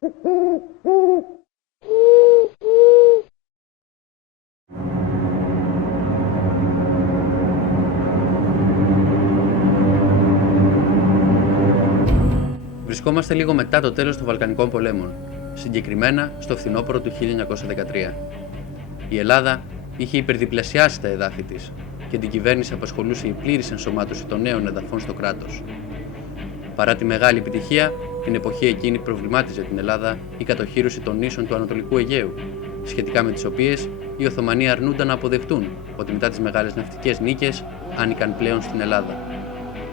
Βρισκόμαστε λίγο μετά το τέλος των Βαλκανικών πολέμων, συγκεκριμένα στο φθινόπωρο του 1913. Η Ελλάδα είχε υπερδιπλασιάσει τα εδάφη της και την κυβέρνηση απασχολούσε η πλήρης ενσωμάτωση των νέων εδαφών στο κράτος. Παρά τη μεγάλη επιτυχία, την εποχή εκείνη προβλημάτιζε την Ελλάδα η κατοχύρωση των νήσων του Ανατολικού Αιγαίου, σχετικά με τις οποίες οι Οθωμανοί αρνούνταν να αποδεχτούν ότι μετά τις μεγάλες ναυτικές νίκες άνοικαν πλέον στην Ελλάδα.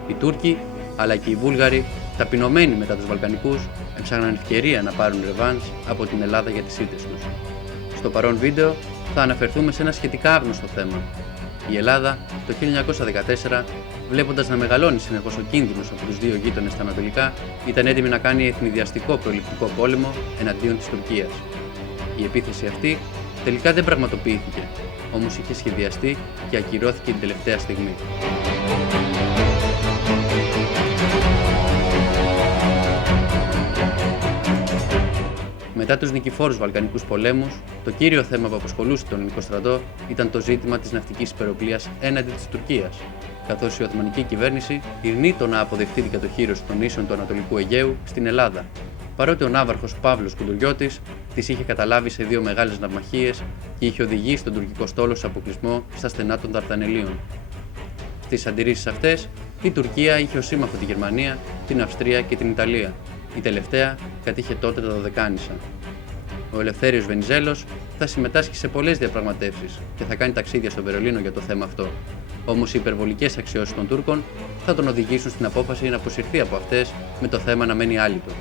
Οι Τούρκοι, αλλά και οι Βούλγαροι, ταπεινωμένοι μετά τους Βαλκανικούς, έψαχναν ευκαιρία να πάρουν ρεβάνς από την Ελλάδα για τις ήττες τους. Στο παρόν βίντεο θα αναφερθούμε σε ένα σχετικά άγνωστο θέμα. Η Ελλάδα το 1914, βλέποντας να μεγαλώνει συνεχώς ο κίνδυνος από τους δύο γείτονες στα ανατολικά, ήταν έτοιμη να κάνει εθνιδιαστικό προληπτικό πόλεμο εναντίον της Τουρκίας. Η επίθεση αυτή τελικά δεν πραγματοποιήθηκε, όμως είχε σχεδιαστεί και ακυρώθηκε την τελευταία στιγμή. Μετά τους νικηφόρους Βαλκανικούς πολέμους, το κύριο θέμα που απασχολούσε τον ελληνικό στρατό ήταν το ζήτημα της ναυτικής υπεροπλίας έναντι της Τουρκίας, καθώς η Οθωμανική κυβέρνηση ειρνεί το να αποδεχτεί την κατοχύρωση των νήσων του Ανατολικού Αιγαίου στην Ελλάδα, παρότι ο ναύαρχος Παύλος Κουντουριώτης τις είχε καταλάβει σε δύο μεγάλες ναυμαχίες και είχε οδηγήσει τον τουρκικό στόλο σε αποκλεισμό στα στενά των Δαρδανελίων. Στις αντιρρήσεις αυτές, η Τουρκία είχε ως σύμμαχο τη Γερμανία, την Αυστρία και την Ιταλία. Η τελευταία κατήχε τότε τα Δωδεκάνησα. Ο Ελευθέριος Βενιζέλος θα συμμετάσχει σε πολλές διαπραγματεύσεις και θα κάνει ταξίδια στο Βερολίνο για το θέμα αυτό. Όμως οι υπερβολικές αξιώσεις των Τούρκων θα τον οδηγήσουν στην απόφαση να αποσυρθεί από αυτές, με το θέμα να μένει άλυτο.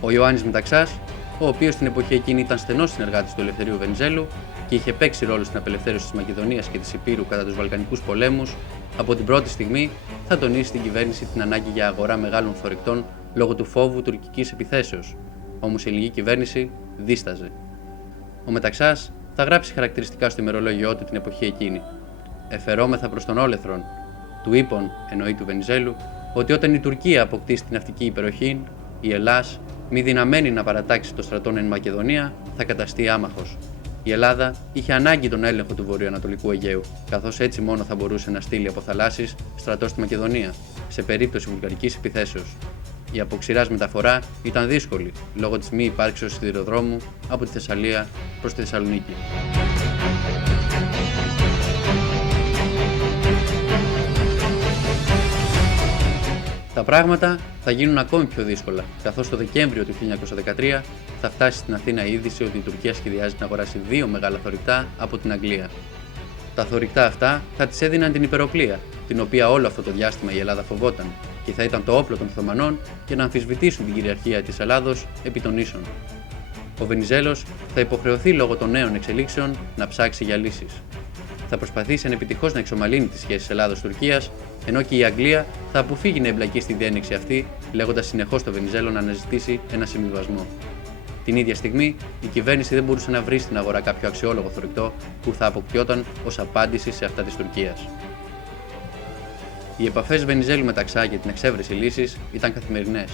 Ο Ιωάννης Μεταξάς, ο οποίος στην εποχή εκείνη ήταν στενός συνεργάτης του Ελευθερίου Βενιζέλου και είχε παίξει ρόλο στην απελευθέρωση της Μακεδονίας και της Ηπείρου κατά τους Βαλκανικούς πολέμους, από την πρώτη στιγμή θα τονίσει στην κυβέρνηση την ανάγκη για αγορά μεγάλων θωρηκτών λόγω του φόβου τουρκικής επιθέσεως. Όμως η ελληνική κυβέρνηση δίσταζε. Ο Μεταξάς θα γράψει χαρακτηριστικά στο ημερολόγιό του την εποχή εκείνη. Εφερόμεθα προς τον όλεθρον, του είπων, εννοεί του Βενιζέλου, ότι όταν η Τουρκία αποκτήσει την ναυτική υπεροχή, η Ελλάς, μη δυναμένη να παρατάξει το στρατόν εν Μακεδονία, θα καταστεί άμαχος. Η Ελλάδα είχε ανάγκη τον έλεγχο του βορειοανατολικού Αιγαίου, καθώς έτσι μόνο θα μπορούσε να στείλει από θαλάσσης στρατό στη Μακεδονία, σε περίπτωση βουλγαρικής επιθέσεως. Η αποξηράς μεταφορά ήταν δύσκολη λόγω της μη υπάρξεως σιδηροδρόμου από τη Θεσσαλία προς τη Θεσσαλονίκη. Τα πράγματα θα γίνουν ακόμη πιο δύσκολα, καθώς το Δεκέμβριο του 1913 θα φτάσει στην Αθήνα η είδηση ότι η Τουρκία σχεδιάζει να αγοράσει δύο μεγάλα θωρηκτά από την Αγγλία. Τα θωρηκτά αυτά θα της έδιναν την υπεροπλία, την οποία όλο αυτό το διάστημα η Ελλάδα φοβόταν, και θα ήταν το όπλο των Οθωμανών για να αμφισβητήσουν την κυριαρχία της Ελλάδος επί των νήσων. Ο Βενιζέλος θα υποχρεωθεί λόγω των νέων εξελίξεων να ψάξει για λύσεις. Θα προσπαθήσει ανεπιτυχώς να εξομαλύνει τις σχέσεις Ελλάδος-Τουρκίας, ενώ και η Αγγλία θα αποφύγει να εμπλακεί στη διένεξη αυτή, λέγοντας συνεχώς στο Βενιζέλο να αναζητήσει ένα συμβιβασμό. Την ίδια στιγμή, η κυβέρνηση δεν μπορούσε να βρει στην αγορά κάποιο αξιόλογο θωρηκτό που θα αποκτιόταν ως απάντηση σε αυτά της Τουρκίας. Οι επαφές Βενιζέλου Μεταξά για την εξέβρεση λύσης ήταν καθημερινές.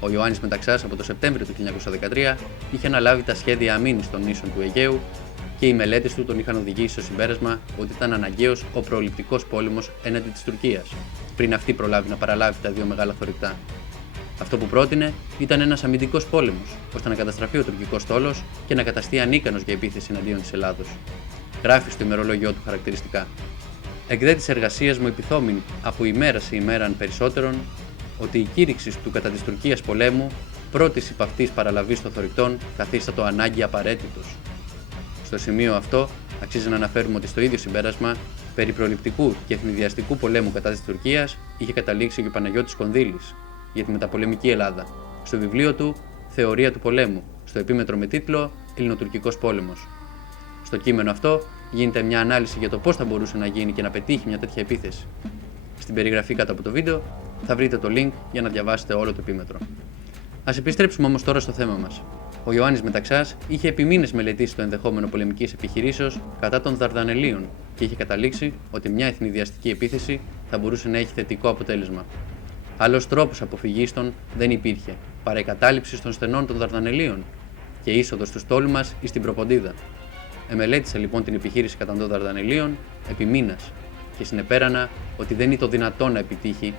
Ο Ιωάννης Μεταξάς από το Σεπτέμβριο του 1913 είχε αναλάβει τα σχέδια αμήνης των νήσων του Αιγαίου και οι μελέτες του τον είχαν οδηγήσει στο συμπέρασμα ότι ήταν αναγκαίος ο προληπτικός πόλεμος έναντι της Τουρκίας, πριν αυτή προλάβει να παραλάβει τα δύο μεγάλα θωρηκτά. Αυτό που πρότεινε ήταν ένας αμυντικός πόλεμος, ώστε να καταστραφεί ο τουρκικός στόλος και να καταστεί ανίκανος για επίθεση εναντίον της Ελλάδος. Γράφει στο ημερολόγιό του χαρακτηριστικά. Εκδέ της εργασίας μου επιθόμην από ημέρα σε ημέραν περισσότερον ότι η κήρυξη του κατά της Τουρκίας πολέμου, πρώτης υπ' αυτής παραλαβής των θωρηκτών, καθίστατο ανάγκη απαραίτητος. Στο σημείο αυτό, αξίζει να αναφέρουμε ότι στο ίδιο συμπέρασμα, περί προληπτικού και ευνηδιαστικού πολέμου κατά της Τουρκίας, είχε καταλήξει και ο Παναγιώτης Κονδύλης για τη μεταπολεμική Ελλάδα, στο βιβλίο του Θεωρία του πολέμου, στο επίμετρο με τίτλο Ελληνοτουρκικός πόλεμος. Στο κείμενο αυτό γίνεται μια ανάλυση για το πώς θα μπορούσε να γίνει και να πετύχει μια τέτοια επίθεση. Στην περιγραφή κάτω από το βίντεο θα βρείτε το link για να διαβάσετε όλο το επίμετρο. Ας επιστρέψουμε όμως τώρα στο θέμα μας. Ο Ιωάννης Μεταξάς είχε επί μήνες μελετήσει το ενδεχόμενο πολεμικής επιχειρήσεως κατά των Δαρδανελίων και είχε καταλήξει ότι μια εθνιδιαστική επίθεση θα μπορούσε να έχει θετικό αποτέλεσμα. Άλλος τρόπος αποφυγής των δεν υπήρχε παρά η κατάληψη των στενών των Δαρδανελίων και είσοδος του στόλου μας εις την Προποντίδα. Εμελέτησα λοιπόν την επιχείρηση κατά των Δαρδανελίων επί μήνας και συνεπέρανα ότι δεν είναι το δυνατόν να επιτύχει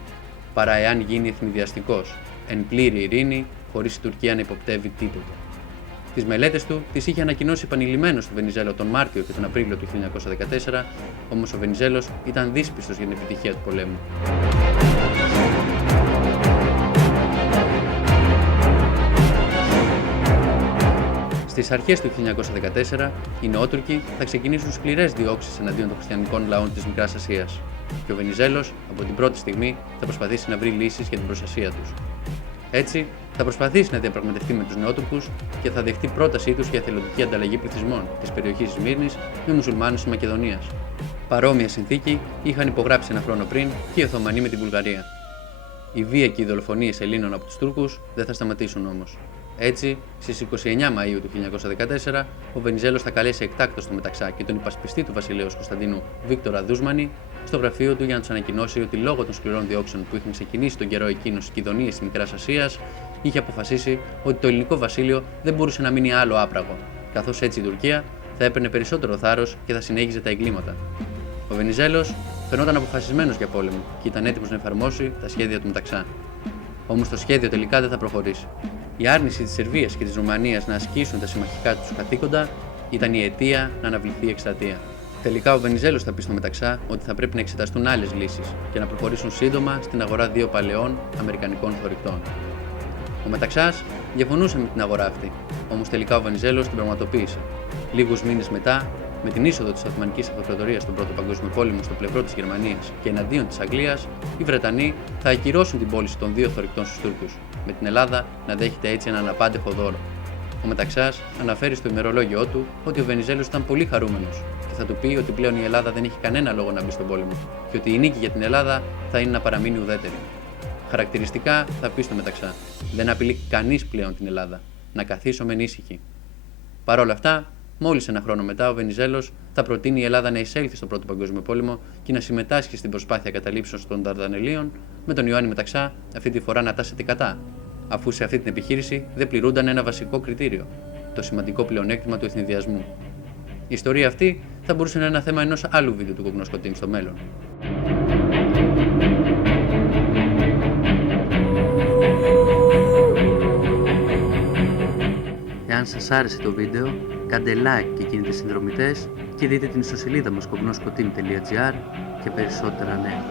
παρά εάν γίνει εθνιδιαστικός, εν πλήρη ειρήνη, χωρίς η Τουρκία να υποπτεύει τίποτα. Τις μελέτες του τις είχε ανακοινώσει επανειλημμένος στο Βενιζέλο τον Μάρτιο και τον Απρίλιο του 1914, όμως ο Βενιζέλος ήταν δύσπιστος για την επιτυχία του πολέμου. Στις αρχές του 1914, οι Νεότουρκοι θα ξεκινήσουν σκληρές διώξεις εναντίον των χριστιανικών λαών της Μικράς Ασίας και ο Βενιζέλος από την πρώτη στιγμή θα προσπαθήσει να βρει λύσεις για την προστασία τους. Έτσι, θα προσπαθήσει να διαπραγματευτεί με τους Νεότουρκους και θα δεχτεί πρότασή τους για εθελοντική ανταλλαγή πληθυσμών της περιοχής Σμύρνης με μουσουλμάνους της Μακεδονίας. Παρόμοια συνθήκη είχαν υπογράψει ένα χρόνο πριν και οι Οθωμανοί με την Βουλγαρία. Η βία και οι δολοφονίες Ελλήνων από τους Τούρκους δεν θα σταματήσουν όμως. Έτσι, στις 29 Μαΐου του 1914, ο Βενιζέλος θα καλέσει εκτάκτως το Μεταξά και τον υπασπιστή του βασιλέως Κωνσταντίνου, Βίκτορα Δούσμανη, στο γραφείο του για να τους ανακοινώσει ότι λόγω των σκληρών διώξεων που είχαν ξεκινήσει τον καιρό εκείνο στις Κιδωνίες της Μικράς Ασίας, είχε αποφασίσει ότι το ελληνικό βασίλειο δεν μπορούσε να μείνει άλλο άπραγο, καθώς έτσι η Τουρκία θα έπαιρνε περισσότερο θάρρος και θα συνέχιζε τα εγκλήματα. Ο Βενιζέλος φαινόταν αποφασισμένος για πόλεμο και ήταν έτοιμος να εφαρμόσει τα σχέδια του Μεταξά. Όμως το σχέδιο τελικά δεν θα προχωρήσει. Η άρνηση της Σερβίας και της Ρουμανίας να ασκήσουν τα συμμαχικά τους καθήκοντα ήταν η αιτία να αναβληθεί η εκστρατεία. Τελικά ο Βενιζέλος θα πει στο Μεταξά ότι θα πρέπει να εξεταστούν άλλες λύσεις και να προχωρήσουν σύντομα στην αγορά 2 παλαιών αμερικανικών θωρηκτών. Ο Μεταξάς διαφωνούσε με την αγορά αυτή, όμως τελικά ο Βενιζέλος την πραγματοποίησε. Λίγους μήνες μετά, με την είσοδο της Οθωμανικής Αυτοκρατορίας στον Πρώτο Παγκόσμιο Πόλεμο στο πλευρό της Γερμανίας και εναντίον της Αγγλίας, οι Βρετανοί θα ακυρώσουν την πώληση των 2 θωρηκτών στους Τούρκους, με την Ελλάδα να δέχεται έτσι έναν απάντεχο δώρο. Ο Μεταξάς αναφέρει στο ημερολόγιο του ότι ο Βενιζέλος ήταν πολύ χαρούμενος και θα του πει ότι πλέον η Ελλάδα δεν έχει κανένα λόγο να μπει στον πόλεμο και ότι η νίκη για την Ελλάδα θα είναι να παραμείνει ουδέτερη. Χαρακτηριστικά θα πει στο Μεταξά: δεν απειλεί κανείς πλέον την Ελλάδα. Να καθίσομεν ήσυχοι. Παρ' όλα αυτά, μόλις ένα χρόνο μετά, ο Βενιζέλος θα προτείνει η Ελλάδα να εισέλθει στον Πρώτο Παγκόσμιο Πόλεμο και να συμμετάσχει στην προσπάθεια καταλήψεως των Δαρδανελίων, με τον Ιωάννη Μεταξά αυτή τη φορά να τάσεται κατά, αφού σε αυτή την επιχείρηση δεν πληρούνταν ένα βασικό κριτήριο, το σημαντικό πλεονέκτημα του εθνιδιασμού. Η ιστορία αυτή θα μπορούσε να είναι ένα θέμα ενός άλλου βίντεο του Κογνώσκο Team στο μέλλον. Εάν σας άρεσε το βίντεο, κάντε like και γίνετε συνδρομητές και δείτε την ιστοσελίδα μας kognoskoteam.gr και περισσότερα νέα.